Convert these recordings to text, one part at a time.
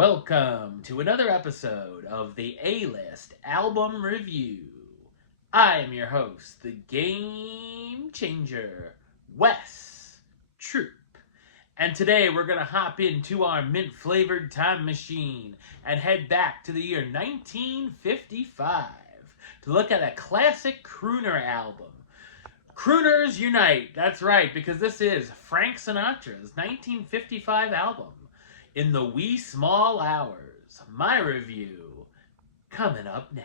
Welcome to another episode of the A-List Album Review. I am your host, the Game Changer, Wes Troop. And today we're going to hop into our mint-flavored time machine and head back to the year 1955 to look at a classic crooner album. Crooners Unite, that's right, because this is Frank Sinatra's 1955 album, In the Wee Small Hours. My review coming up now.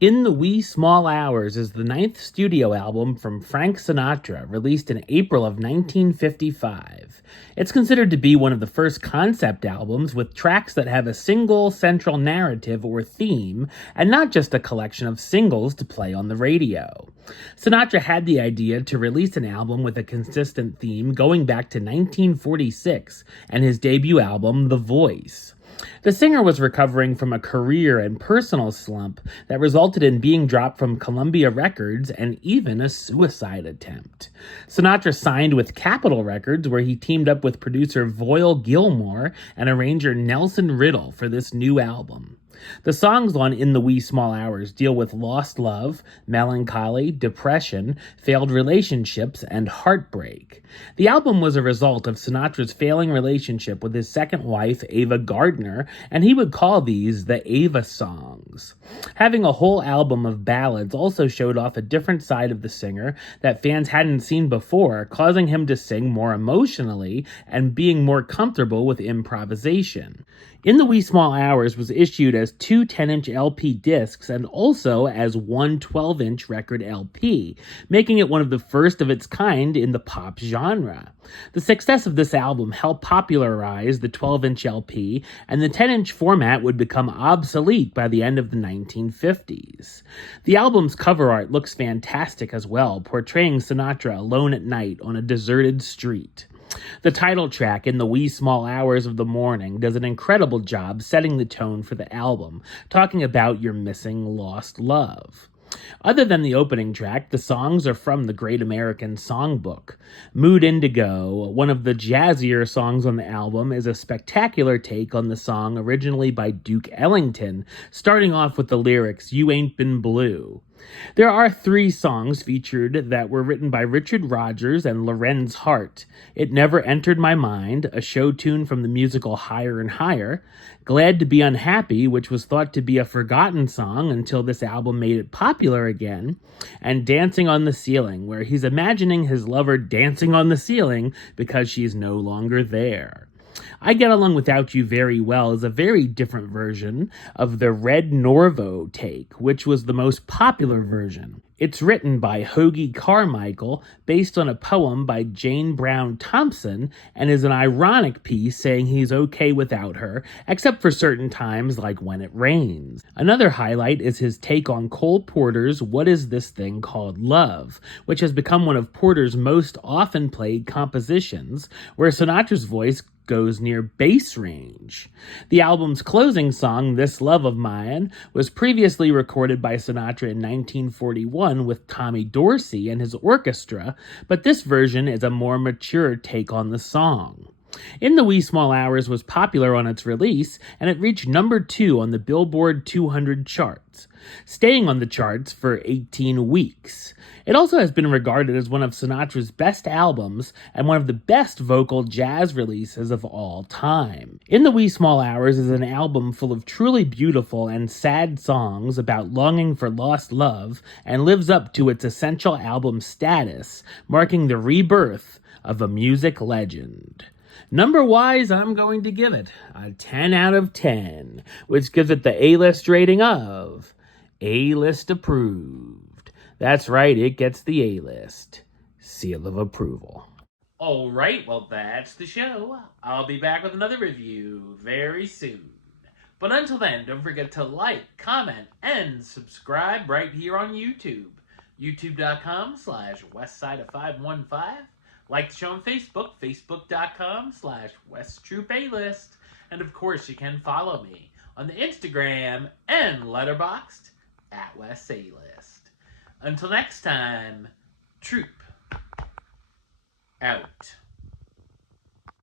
In the Wee Small Hours is the ninth studio album from Frank Sinatra, released in April of 1955. It's considered to be one of the first concept albums with tracks that have a single central narrative or theme, and not just a collection of singles to play on the radio. Sinatra had the idea to release an album with a consistent theme going back to 1946 and his debut album, The Voice. The singer was recovering from a career and personal slump that resulted in being dropped from Columbia Records and even a suicide attempt. Sinatra signed with Capitol Records, where he teamed up with producer Voyle Gilmore and arranger Nelson Riddle for this new album. The songs on In the Wee Small Hours deal with lost love, melancholy, depression, failed relationships, and heartbreak. The album was a result of Sinatra's failing relationship with his second wife, Ava Gardner, and he would call these the Ava songs. Having a whole album of ballads also showed off a different side of the singer that fans hadn't seen before, causing him to sing more emotionally and being more comfortable with improvisation. In the Wee Small Hours was issued as two 10-inch LP discs and also as one 12-inch record LP, making it one of the first of its kind in the pop genre. The success of this album helped popularize the 12-inch LP, and the 10-inch format would become obsolete by the end of the 1950s. The album's cover art looks fantastic as well, portraying Sinatra alone at night on a deserted street. The title track, In the Wee Small Hours of the Morning, does an incredible job setting the tone for the album, talking about your missing, lost love. Other than the opening track, the songs are from the Great American Songbook. Mood Indigo, one of the jazzier songs on the album, is a spectacular take on the song originally by Duke Ellington, starting off with the lyrics, You Ain't Been Blue. There are three songs featured that were written by Richard Rodgers and Lorenz Hart. It Never Entered My Mind, a show tune from the musical Higher and Higher, Glad to Be Unhappy, which was thought to be a forgotten song until this album made it popular again, and Dancing on the Ceiling, where he's imagining his lover dancing on the ceiling because she's no longer there. I Get Along Without You Very Well is a very different version of the Red Norvo take, which was the most popular version. It's written by Hoagy Carmichael, based on a poem by Jane Brown Thompson, and is an ironic piece saying he's okay without her, except for certain times like when it rains. Another highlight is his take on Cole Porter's What Is This Thing Called Love, which has become one of Porter's most often played compositions, where Sinatra's voice goes near bass range. The album's closing song, This Love of Mine, was previously recorded by Sinatra in 1941 with Tommy Dorsey and his orchestra, but this version is a more mature take on the song. In the Wee Small Hours was popular on its release, and it reached number 2 on the Billboard 200 charts, staying on the charts for 18 weeks. It also has been regarded as one of Sinatra's best albums and one of the best vocal jazz releases of all time. In the Wee Small Hours is an album full of truly beautiful and sad songs about longing for lost love and lives up to its essential album status, marking the rebirth of a music legend. Number-wise, I'm going to give it a 10 out of 10, which gives it the A-list rating of A-list approved. That's right, it gets the A-list seal of approval. All right, well, that's the show. I'll be back with another review very soon. But until then, don't forget to like, comment, and subscribe right here on YouTube. youtube.com/westside515. Like the show on Facebook, facebook.com/WestTroopAlist. And of course, you can follow me on the Instagram and Letterboxd @WestAlist. Until next time, Troop. out.